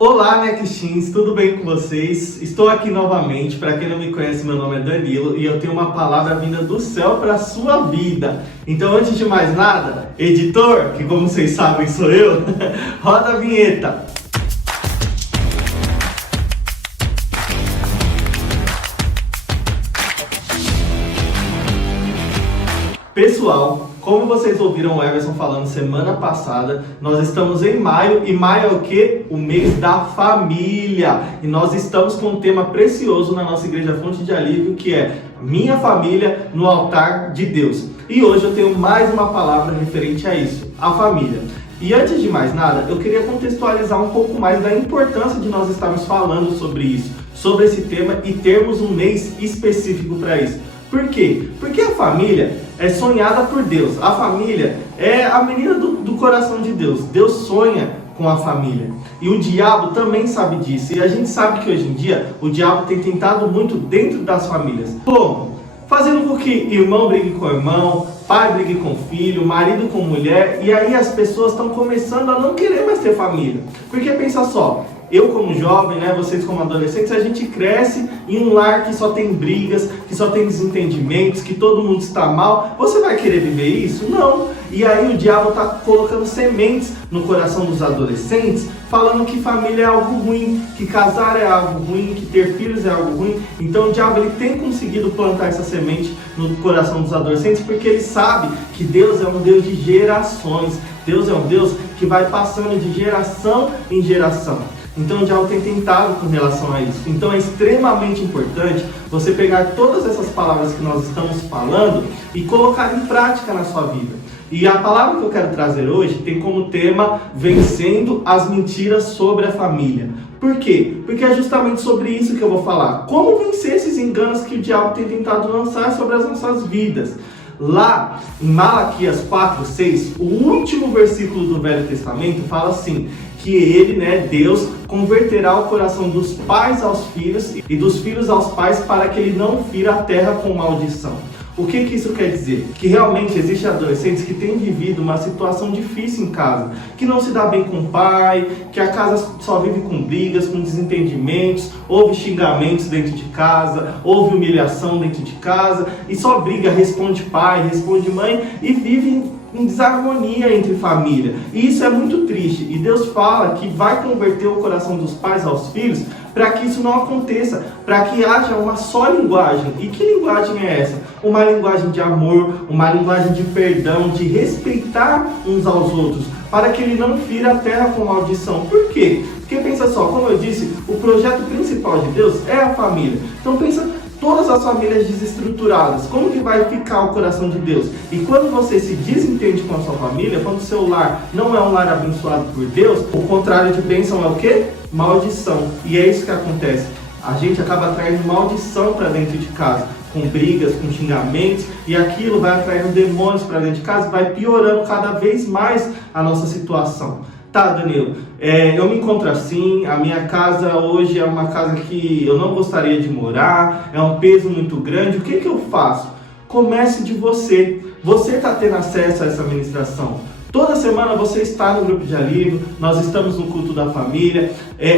Olá, Nequistins, tudo bem com vocês? Estou aqui novamente. Para quem não me conhece, meu nome é Danilo e eu tenho uma palavra vinda do céu para a sua vida. Então, antes de mais nada, editor, que como vocês sabem sou eu, roda a vinheta. Pessoal, como vocês ouviram o Everson falando semana passada, nós estamos em maio, e maio é o quê? O mês da família. E nós estamos com um tema precioso na nossa Igreja Fonte de Alívio, que é Minha Família no Altar de Deus. E hoje eu tenho mais uma palavra referente a isso, a família. E antes de mais nada, eu queria contextualizar um pouco mais da importância de nós estarmos falando sobre isso, sobre esse tema e termos um mês específico para isso. Por quê? Porque a família é sonhada por Deus. A família é a menina do coração de Deus. Deus sonha com a família. E o diabo também sabe disso. E a gente sabe que hoje em dia o diabo tem tentado muito dentro das famílias. Como? Fazendo com que irmão brigue com irmão, pai brigue com filho, marido com mulher. E aí as pessoas estão começando a não querer mais ter família. Porque pensa só, eu como jovem, vocês como adolescentes, a gente cresce em um lar que só tem brigas, que só tem desentendimentos, que todo mundo está mal. Você vai querer viver isso? Não. E aí o diabo está colocando sementes no coração dos adolescentes, falando que família é algo ruim, que casar é algo ruim, que ter filhos é algo ruim. Então o diabo ele tem conseguido plantar essa semente no coração dos adolescentes, porque ele sabe que Deus é um Deus de gerações. Deus é um Deus que vai passando de geração em geração. Então o diabo tem tentado com relação a isso. Então é extremamente importante você pegar todas essas palavras que nós estamos falando e colocar em prática na sua vida. E a palavra que eu quero trazer hoje tem como tema Vencendo as Mentiras sobre a Família. Por quê? Porque é justamente sobre isso que eu vou falar. Como vencer esses enganos que o diabo tem tentado lançar sobre as nossas vidas. Lá em Malaquias 4:6, o último versículo do Velho Testamento fala assim, que ele, Deus, converterá o coração dos pais aos filhos e dos filhos aos pais para que ele não fira a terra com maldição. O que isso quer dizer? Que realmente existem adolescentes que têm vivido uma situação difícil em casa, que não se dá bem com o pai, que a casa só vive com brigas, com desentendimentos, houve xingamentos dentro de casa, houve humilhação dentro de casa, e só briga, responde pai, responde mãe, e vive em desarmonia entre família. E isso é muito triste. E Deus fala que vai converter o coração dos pais aos filhos para que isso não aconteça, para que haja uma só linguagem. E que linguagem é essa? Uma linguagem de amor, uma linguagem de perdão, de respeitar uns aos outros, para que ele não fira a terra com maldição. Por quê? Porque pensa só, como eu disse, o projeto principal de Deus é a família. Então pensa todas as famílias desestruturadas, como que vai ficar o coração de Deus? E quando você se desentende com a sua família, quando o seu lar não é um lar abençoado por Deus, o contrário de bênção é o quê? Maldição. E é isso que acontece. A gente acaba atraindo maldição para dentro de casa, com brigas, com xingamentos, e aquilo vai atraindo demônios para dentro de casa, vai piorando cada vez mais a nossa situação. Tá, Danilo, eu me encontro assim, a minha casa hoje é uma casa que eu não gostaria de morar, é um peso muito grande, o que eu faço? Comece de você. Você está tendo acesso a essa ministração. Toda semana você está no grupo de alívio, nós estamos no culto da família,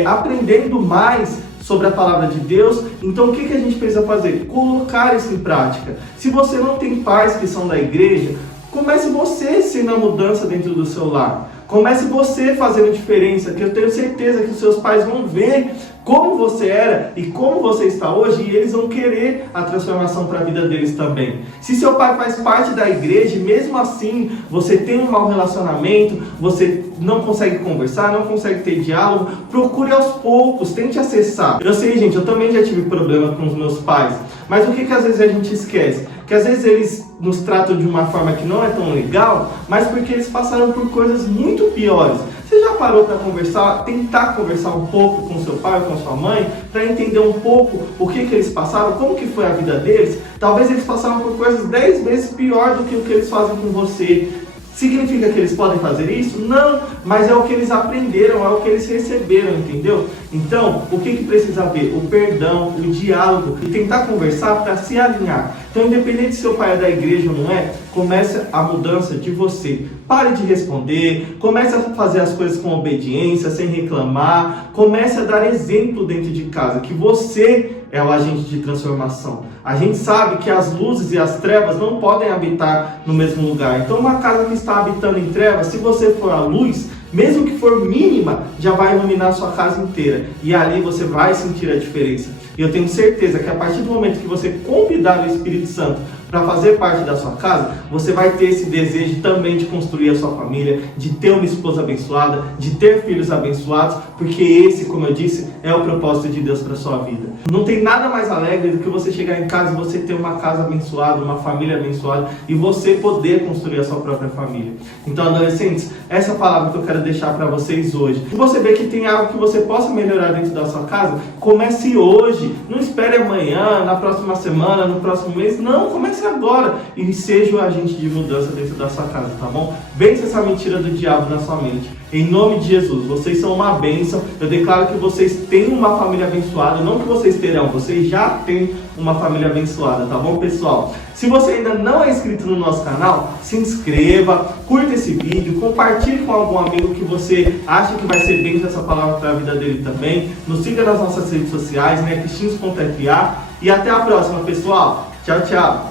aprendendo mais sobre a palavra de Deus. Então o que a gente precisa fazer? Colocar isso em prática. Se você não tem pais que são da igreja, comece você sendo a mudança dentro do seu lar. Comece você fazendo diferença, que eu tenho certeza que os seus pais vão ver como você era e como você está hoje, e eles vão querer a transformação para a vida deles também. Se seu pai faz parte da igreja e mesmo assim você tem um mau relacionamento, você não consegue conversar, não consegue ter diálogo, procure aos poucos, tente acessar. Eu sei, gente, eu também já tive problema com os meus pais, mas o que às vezes a gente esquece? Que às vezes eles nos tratam de uma forma que não é tão legal, mas porque eles passaram por coisas muito piores. Você já parou para conversar, tentar conversar um pouco com seu pai ou com sua mãe, para entender um pouco o que eles passaram, como que foi a vida deles? Talvez eles passaram por coisas 10 vezes pior do que o que eles fazem com você. Significa que eles podem fazer isso? Não, mas é o que eles aprenderam, é o que eles receberam, entendeu? Então, o que precisa haver? O perdão, o diálogo e tentar conversar para se alinhar. Então, independente se seu pai é da igreja ou não é, comece a mudança de você. Pare de responder, comece a fazer as coisas com obediência, sem reclamar, comece a dar exemplo dentro de casa, que você é o agente de transformação. A gente sabe que as luzes e as trevas não podem habitar no mesmo lugar. Então, uma casa que está habitando em trevas, se você for a luz, mesmo que for mínima, já vai iluminar a sua casa inteira. E ali você vai sentir a diferença. E eu tenho certeza que a partir do momento que você convidar o Espírito Santo para fazer parte da sua casa, você vai ter esse desejo também de construir a sua família, de ter uma esposa abençoada, de ter filhos abençoados, porque esse, como eu disse, é o propósito de Deus para a sua vida. Não tem nada mais alegre do que você chegar em casa e você ter uma casa abençoada, uma família abençoada e você poder construir a sua própria família. Então, adolescentes, essa palavra que eu quero deixar para vocês hoje. Se você vê que tem algo que você possa melhorar dentro da sua casa, comece hoje. Não espere amanhã, na próxima semana, no próximo mês. Não, comece agora e seja o agente de mudança dentro da sua casa, tá bom? Vence essa mentira do diabo na sua mente. Em nome de Jesus, vocês são uma bênção. Eu declaro que vocês têm uma família abençoada. Não que vocês terão, vocês já têm uma família abençoada, tá bom, pessoal? Se você ainda não é inscrito no nosso canal, se inscreva, curta esse vídeo, compartilhe com algum amigo que você acha que vai ser bem essa palavra para a vida dele também. Nos siga nas nossas redes sociais, né, cristinhos.fa, e até a próxima, pessoal. Tchau, tchau.